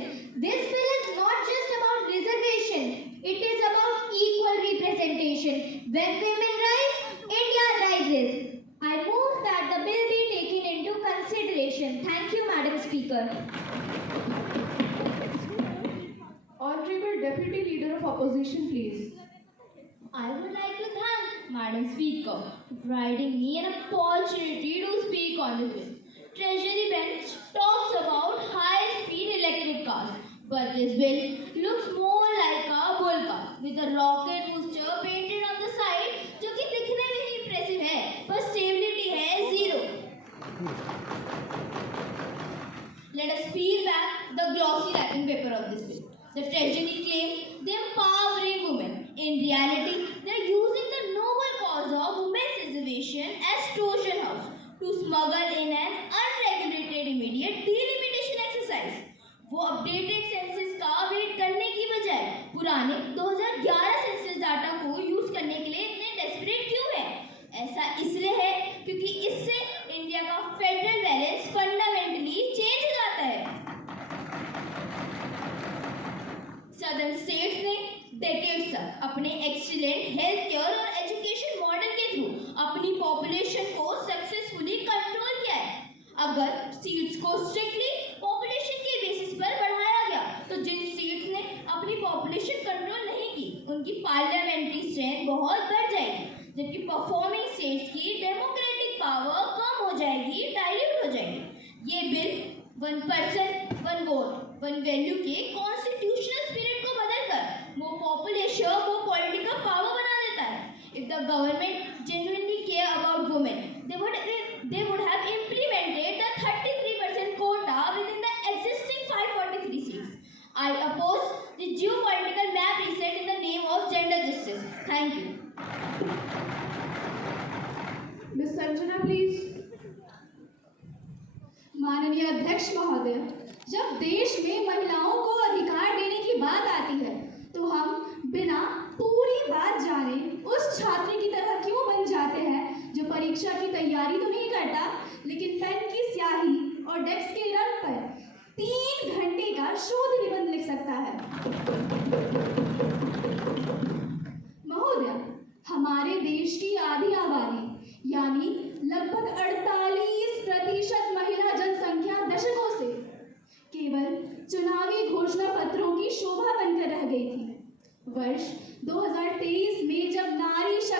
This bill is not just about reservation. It is about equal representation. When women rise, India rises. I move that the bill be taken into consideration. Thank you, Madam Speaker. Honorable Deputy Leader of Opposition, please. I would like to thank Madam Speaker for providing me an opportunity to speak on this bill. Treasury bench talks about high-speed electric cars, but this bill looks more like a bull car with a rocket booster painted on the side, जो कि दिखने में ही impressive है, पर stability है 0. Let us peel back the glossy wrapping paper of this bill. The Treasury claim they are empowering women. In reality, they are using the noble cause of women's reservation as Trojan house to smuggle in an unregulated immediate delimitation exercise. वो updated census का wait करने की बजाय पुराने 2011 census data को use करने के लिए इतने डेस्परेट क्यों है? ऐसा इसलिए है क्योंकि इससे इंडिया का फेडरल बैलेंस फंडामेंटली चेंज हो जाता है। सदर्न स्टेट्स ने डेकेड्स तक अपने एक्सीलेंट हेल्थ केयर और एजुकेशन मॉडल के थ्रू अपनी पॉपुलेशन को सक्सेसफुली कंट्रोल किया है। अगर सीट्स को स्ट्रिक्टली पॉपुलेशन के बेसिस पर बढ़ाया गया तो जिन सीट्स ने अपनी पॉपुलेशन कंट्रोल नहीं की उनकी पार्लियामेंट्री स्ट्रेंथ बहुत बढ़ जाएगी, जबकि परफॉर्मिंग स्टेट्स की डेमोक्रेटिक पावर कम हो जाएगी, डाइल्यूट हो जाएगी। ये बिल 1 पर्सन 1 वोट 1 वैल्यू के कॉन्स्टिट्यूशनल स्पिरिट को बदलकर वो पॉपुलेशन वो पॉलिटिकल पावर बना देता है। If the government genuinely care about women, they would have implemented the 33% quota within the existing 543 seats. I oppose the geopolitical map reset in the name of gender justice. Thank you. Ms. Sanjana, please. माननीय अध्यक्ष महोदय, जब देश में महिलाओं को अधिकार देने की बात आती है तो हम बिना पूरी बात जाने उस छात्र की तरह क्यों बन जाते हैं जो परीक्षा की तैयारी तो नहीं करता लेकिन पेन की स्याही और डेस्क के रंग पर 3 घंटे का शोध निबंध लिख सकता है। महोदय, हमारे देश की आधी आबादी यानी लगभग 48%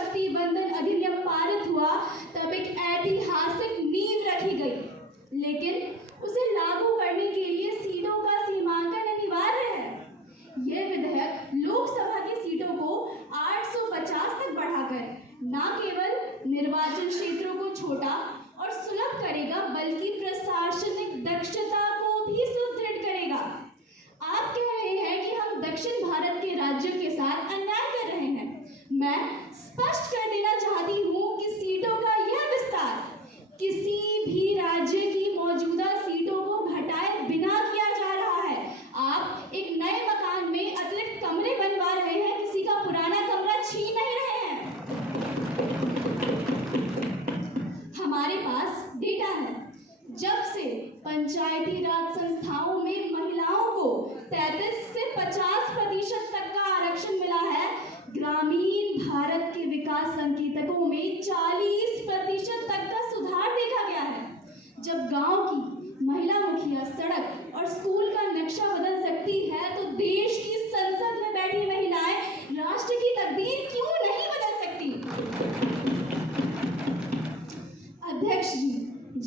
शक्ति बंधन अधिनियम पारित हुआ तब एक ऐतिहासिक नींव रखी गई, लेकिन उसे लागू करने के लिए सीटों का सीमांकन अनिवार्य है। यह विधेयक लोकसभा की सीटों को 850 तक बढ़ाकर न केवल निर्वाचन क्षेत्रों को छोटा और सुलभ करेगा, बल्कि प्रशासनिक दक्षता को भी सुदृढ़ करेगा। आप कह रहे हैं कि हम दक्षिण भारत के राज्यों के साथ अन्याय कर रहे हैं। मैं स्पष्ट कर देना चाहती हूँ कि सीटों का यह विस्तार किसी भी राज्य की मौजूदा सीटों को घटाए बिना किया जा रहा है। आप एक नए मकान में अतिरिक्त कमरे बनवा रहे हैं, किसी का पुराना कमरा छीन नहीं रहे हैं। हमारे पास डेटा है। जब से पंचायती राज संस्थाओं में महिलाओं को 33 से 50% तक का आरक्षण मिला है, ग्रामीण भारत के विकास संकेतकों में 40% तक का सुधार देखा गया है। जब गांव की महिला मुखिया सड़क और स्कूल का नक्शा बदल सकती है, तो देश की संसद में बैठी महिलाएं राष्ट्र की तकदीर क्यों नहीं बदल सकती? अध्यक्ष जी,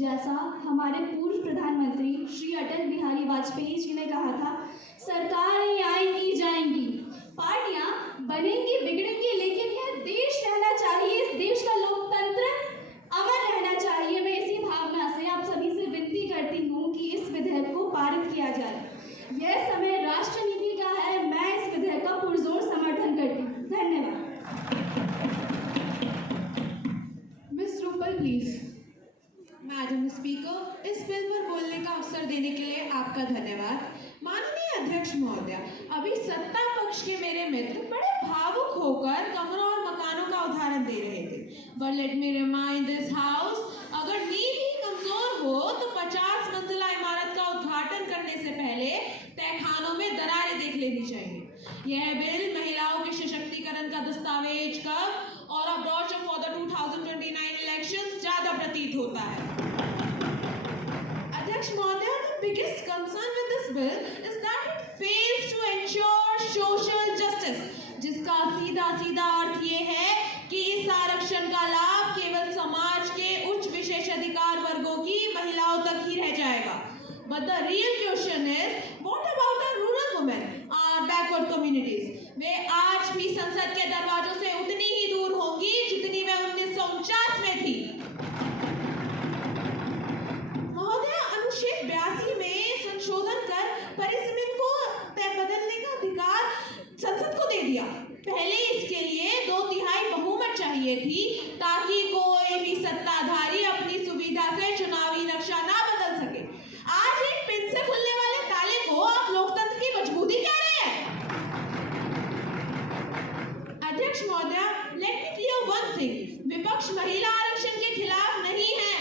जैसा हमारे पूर्व प्रधानमंत्री श्री अटल बिहारी वाजपेयी जी ने कहा था, सरकारें आएंगी जाएंगी, पार्टियां बनेंगी बिगड़ेंगी, लेकिन यह देश रहना चाहिए, इस देश का लोकतंत्र अमर रहना चाहिए। मैं इसी भावना से आप सभी से विनती करती हूँ कि इस विधेयक को पारित किया जाए। यह समय राष्ट्र नीति का है। मैं इस विधेयक का पुरजोर समर्थन करती हूँ। धन्यवाद। Miss Rupal please. Madam speaker, इस बिल पर बोलने का अवसर देने के लिए आपका धन्यवाद। माननीय अध्यक्ष महोदय, अभी सत्ता पक्ष के मेरे मित्र बड़े भावुक होकर कमरों और मकानों का उदाहरण दे रहे थे। But let me remind this house, अगर नींव ही कमजोर हो तो 50 मंजिला इमारत का उद्घाटन करने से पहले तहखानों में दरारें देख लेनी चाहिए। यह बिल महिलाओं के सशक्तिकरण का दस्तावेज कब और अप्रोच फॉर द 2029 इलेक्शंस ज्यादा प्रतीत होता है। अध्यक्ष महोदय, the biggest concern with this bill is that it fails to ensure social justice, जिसका सीधा अर्थ ये है कि इस आरक्षण का लाभ केवल समाज के उच्च विशेषाधिकार वर्गों की महिलाओं तक ही रह जाएगा। But the real question is, what about our rural women, our backward communities? वे आज भी संसद के दरवाजों से उतनी ही दूर होंगी जितनी वे 1949 में थी। महोदय, अनुच्छेद 82 में संशोधन कर परिसीमन को बदलने का अधिकार संसद को दे दिया। पहले इसके लिए 2/3 बहुमत चाहिए थी ताकि कोई भी सत्ताधारी अपनी सुविधा से चुनावी नक्शा ना बदल सके। आज एक पिन से खुलने वाले ताले को आप लोकतंत्र की मजबूती कह रहे हैं। अध्यक्ष महोदय, let me clear one thing, विपक्ष महिला आरक्षण के खिलाफ नहीं है।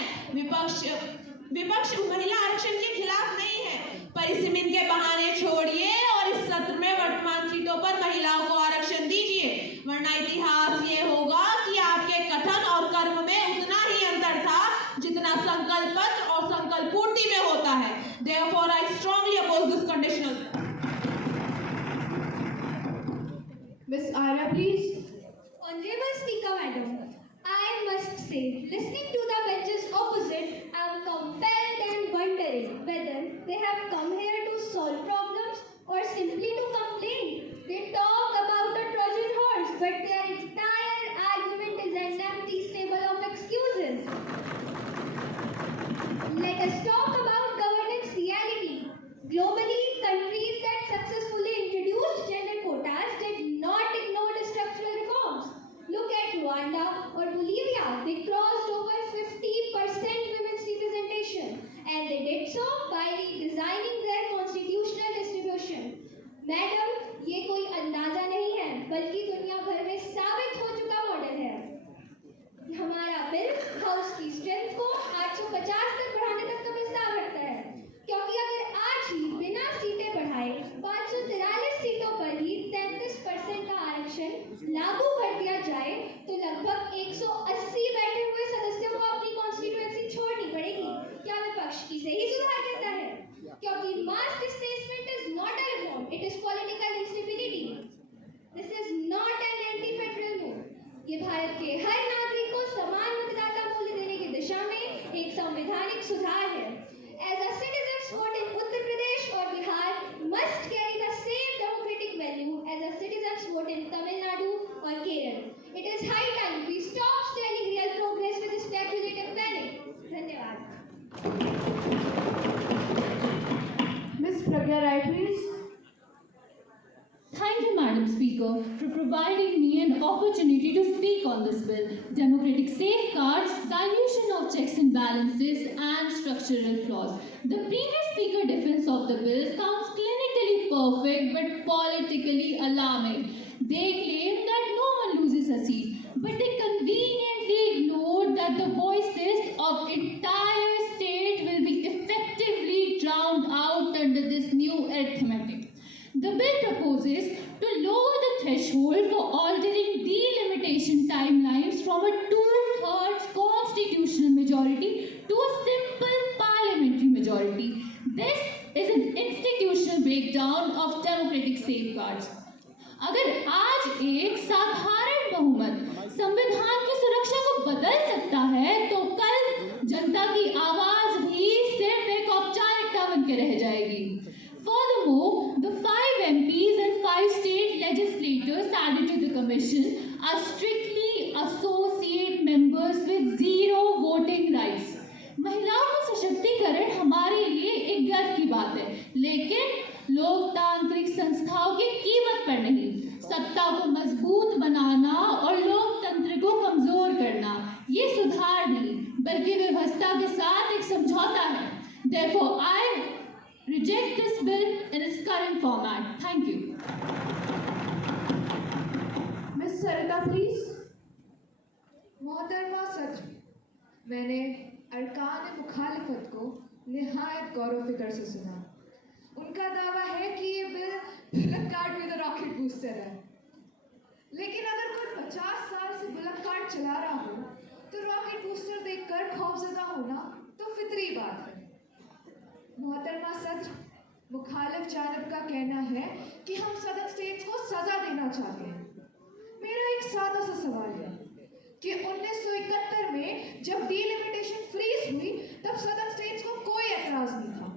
विपक्ष महिला आरक्षण के खिलाफ नहीं है। परिसीमन के बहाने छोड़िए और इस सत्र में वर्तमान सीटों पर महिलाओं को आरक्षण दीजिए, वरना इतिहास ये होगा कि आपके कथन और कर्म में उतना ही अंतर था जितना संकल्प पत्र और संकल्प पूर्ति में होता है। Therefore, I strongly oppose this conditional. Miss Ara, please. Honorable Speaker, Madam, I must say, listening to the benches opposite, I am compelled and wondering whether they have come here to solve problems or simply to complain. They talk about a Trojan horse, but their entire argument is an empty stable of excuses. Let us talk about governance reality. Globally, countries that successfully introduced gender quotas did not ignore the structural reforms. Look at Rwanda or Bolivia. They crossed over 50% women's representation, and they did so by redesigning their constitutional distribution. Madam, ये कोई अंदाजा नहीं है, बल्कि दुनिया भर में साबित हो चुका मॉडल है। हमारा बिल हाउस की स्ट्रेंथ को 850 तक बढ़ाने तक का प्रस्ताव रखता है, क्योंकि अगर आज ही बिना सीटें बढ़ाए 543 सीटों पर ही 33% का आरक्षण लागू कर दिया जाए, तो लगभग 180 बैठे हुए सदस्यों को अपनी कॉन्स्टिट्यूएंसी छोड़नी पड़ेगी। क्या विपक्ष इसे ही सुधार कहता है? क्योंकि mass displacement is not a reform, it is political instability. This is not an anti federal move. ये भारत के संवैधानिक सुधार है. As a citizen's vote in Uttar Pradesh or Bihar must carry the same democratic value as a citizen's vote in Tamil Nadu or Kerala. It is high time we stop stealing real progress with speculative planning. धन्यवाद. Ms. Pragya Rai, please. Thank you, Madam Speaker, for providing me an opportunity to speak on this bill. Democratic safeguards, dilution of checks and balances, and structural flaws. The previous speaker defense of the bill sounds clinically perfect but politically alarming. They claim that no one loses a seat, but they conveniently ignore that the voices of entire state will be effectively drowned out under this new arithmetic. The bill proposes to lower the threshold for altering delimitation timelines from a 2/3 constitutional majority to a simple parliamentary majority. This is an institutional breakdown of democratic safeguards. अगर आज एक साधारण बहुमत संविधान की सुरक्षा को बदल सकता है, तो कल जनता की आवाज भी सिर्फ एक औपचारिकता बनकर रह जाएगी. Furthermore, the 5 MPs and 5 state legislators added to the commission are strictly associate members with zero voting rights. महिलाओं का सशक्तिकरण हमारे लिए एक गर्व की बात है, लेकिन लोकतांत्रिक संस्थाओं की कीमत पर नहीं. सत्ता को मजबूत बनाना और लोकतंत्र को कमजोर करना, ये सुधार नहीं बल्कि व्यवस्था के साथ एक समझौता है. Therefore, I reject this bill in its current format. Thank you. Ms. Sarita, please. मोहतरमा सच, मैंने अरकान मुखालिफत को निहायत गौर फिक्र से सुना. उनका दावा है कि ये bill bullock cart with rocket booster है. लेकिन अगर कोई 50 साल से बुलक कार्ट चला रहा हो तो रॉकेट बूस्टर देखकर खौफजदा होना तो फितरी बात है. मोहतरमा सच, मुखालिफ जानब का कहना है कि हम सदन स्टेट्स को सजा देना चाहते हैं. मेरा एक सादा सा सवाल है कि 1971 में जब डीलिमिटेशन फ्रीज हुई तब सदन स्टेट्स को कोई एतराज नहीं था.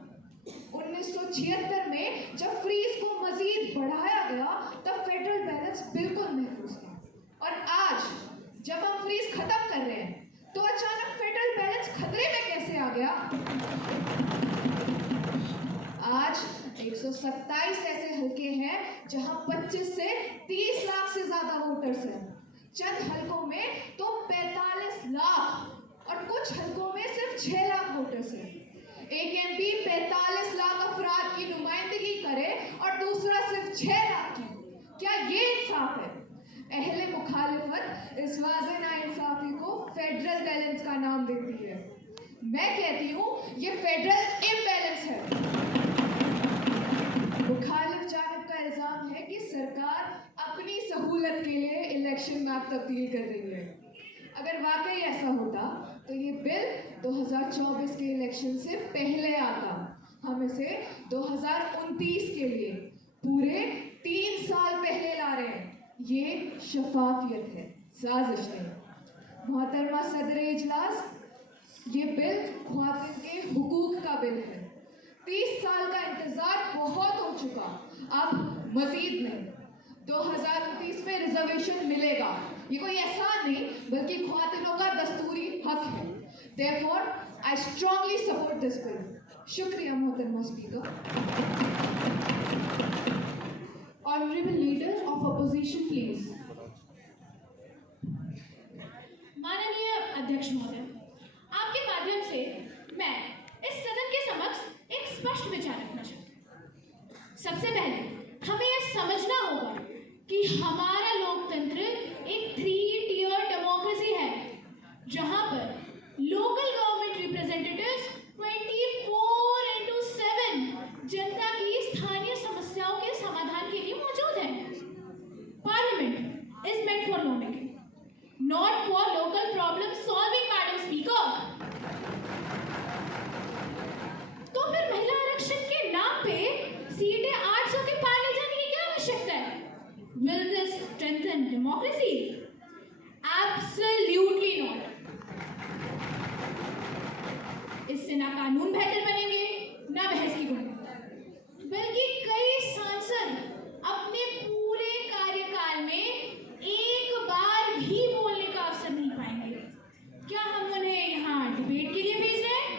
1976 में जब फ्रीज को मजीद बढ़ाया गया तब फेडरल बैलेंस बिल्कुल महफूज था. और आज जब हम फ्रीज खत्म कर रहे हैं तो अचानक फेडरल बैलेंस खतरे में कैसे आ गया? आज 127 ऐसे हलके हैं जहां 25 से 30 लाख से ज्यादा वोटर्स हैं. चंद हलकों में तो 45 लाख और कुछ हलकों में सिर्फ 6 लाख वोटर्स हैं. एक एमपी 45 लाख अफराद की नुमाइंदगी करे और दूसरा सिर्फ 6 लाख की. क्या ये इंसाफ है? अहले मुखालिफत इस वाज़े नाइंसाफी को फेडरल बैलेंस का नाम देती है. मैं कहती हूँ ये फेडरल इम्बैलेंस है. मुखालिफ जानब का इल्जाम है कि सरकार अपनी सहूलत के लिए इलेक्शन मैप तब्दील कर रही है. अगर वाकई ऐसा होता तो ये बिल 2024 के इलेक्शन से पहले आता. हम इसे 2029 के लिए पूरे 3 साल पहले ला रहे हैं. ये शफाफियत है, साजिश नहीं. मोहतरमा सदर इजलास, ये बिल ख्वातीन के हुकूक का बिल है. 30 साल का इंतजार बहुत हो चुका, अब मजीद नहीं. 2029 में रिजर्वेशन मिलेगा. ये कोई एहसान नहीं बल्कि ख्वातीनों का दस्तूरी हक है. Therefore, I strongly support this bill. शुक्रिया मोहतरमा speaker. Honorable Leader of Opposition, please. माननीय अध्यक्ष महोदय, आपके माध्यम से मैं इस सदन के समक्ष एक स्पष्ट विचार रखना चाहती हूँ. सबसे पहले हमें यह समझना होगा कि हमारा लोकतंत्र एक 3-tier डेमोक्रेसी है, जहां पर लोकल गवर्नमेंट रिप्रेजेंटेटिव्स 24/7 जनता की स्थानीय समस्याओं के समाधान के लिए मौजूद हैं. Parliament is meant for law making, not for local problem solving, Madam Speaker. ना कानून बेहतर बनेंगे ना बहस की गुणवत्ता, बल्कि कई सांसद अपने पूरे कार्यकाल में एक बार भी बोलने का अवसर नहीं पाएंगे। क्या हम उन्हें यहाँ डिबेट के लिए भेज रहे हैं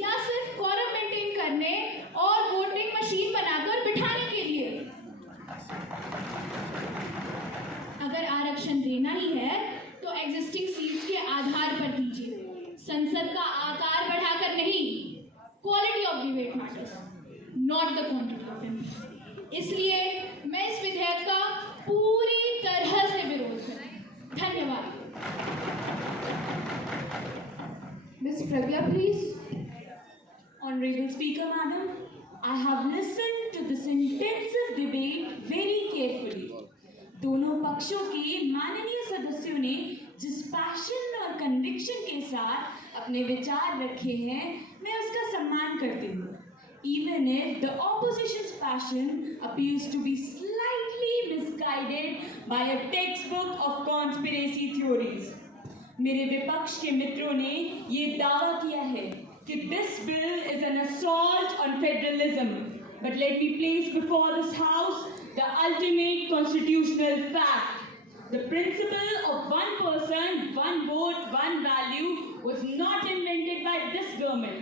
या सिर्फ कोरम मेंटेन करने और वोटिंग मशीन बनाकर बिठाने के लिए? अगर आरक्षण देना ही है तो एग्जिस्टिंग सीट्स के आधार पर दीजिए, संसद का आकार बढ़ाकर नहीं। Quality of debate matters, not the quantity of MP. इसलिए मैं इस विधेयक का पूरी तरह से विरोध करूं। धन्यवाद। Ms. Pragya, please. Honorable Speaker, Madam, I have listened to this intensive debate very carefully. दोनों पक्षों के माननीय सदस्यों ने जिस पैशन और कन्विक्शन के साथ अपने विचार रखे हैं, मैं उसका सम्मान करती हूँ. Even if the opposition's passion appears to be slightly misguided by a textbook of conspiracy theories. मेरे विपक्ष के मित्रों ने ये दावा किया है कि this bill is an assault on federalism. But let me place before this House the ultimate constitutional fact. The principle of one person, one vote, one value was not invented by this government.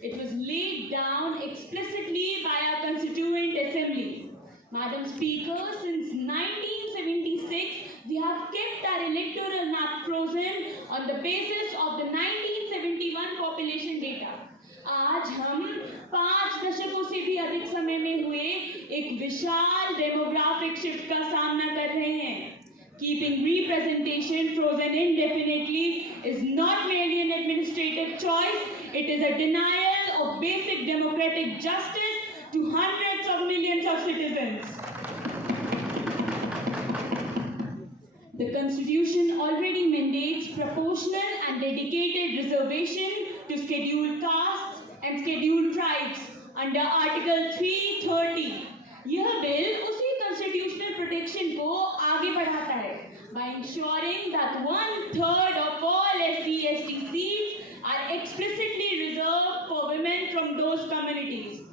It was laid down explicitly by our Constituent Assembly. Madam Speaker, since 1976, we have kept our electoral map frozen on the basis of the 1971 population data. आज हम 5 दशकों से भी अधिक समय में हुए एक विशाल डेमोग्राफिक शिफ्ट का सामना कर रहे हैं. Keeping representation frozen indefinitely is not merely an administrative choice, it is a denial of basic democratic justice to hundreds of millions of citizens. The Constitution already mandates proportional and dedicated reservation to scheduled castes and scheduled tribes under Article 330. यह bill उसी constitutional protection को आगे बढ़ाता है by ensuring that 1/3 of all SC/ST seats are explicitly reserved for women from those communities.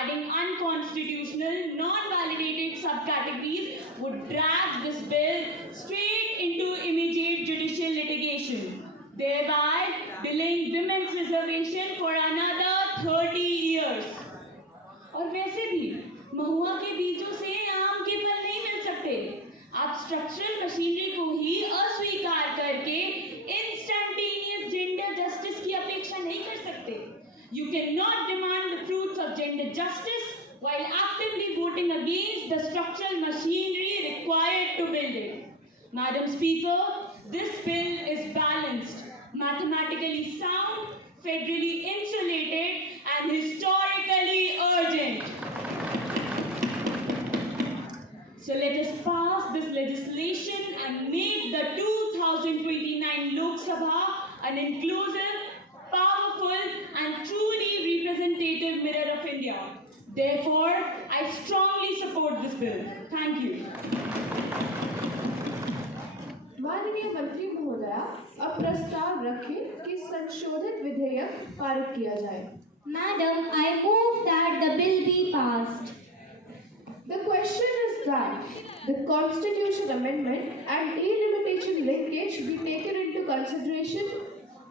Adding unconstitutional, non-validated subcategories would drag this bill straight into immediate judicial litigation, thereby delaying women's reservation for another 30 years. और वैसे भी महुआ के बीजों से आम के फल नहीं मिल सकते. आप स्ट्रक्चरल मशीनरी को ही अस्वीकार करके इंस्टैंटेनियस जेंडर जस्टिस की अपेक्षा नहीं कर सकते. You cannot demand the fruits of gender justice while actively voting against the structural machinery required to build it. Madam Speaker, this bill is balanced, mathematically sound, federally insulated, and historically urgent. So let us pass this legislation and make the 2029 Lok Sabha an inclusive, powerful, and truly representative mirror of India. Therefore, I strongly support this bill. Thank you. माननीय मंत्री महोदया, अब प्रस्ताव रखें कि संशोधित विधेयक पारित किया जाए. Madam, I move that the bill be passed. The question is that the Constitution Amendment and delimitation linkage be taken into consideration.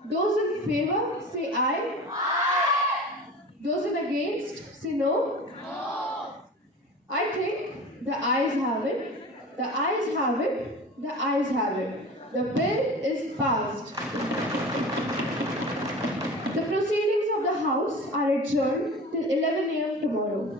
Those in favor say aye. Aye. Those in against say no. No. I think the ayes have it. The ayes have it. The ayes have it. The bill is passed. The proceedings of the House are adjourned till 11 a.m. tomorrow.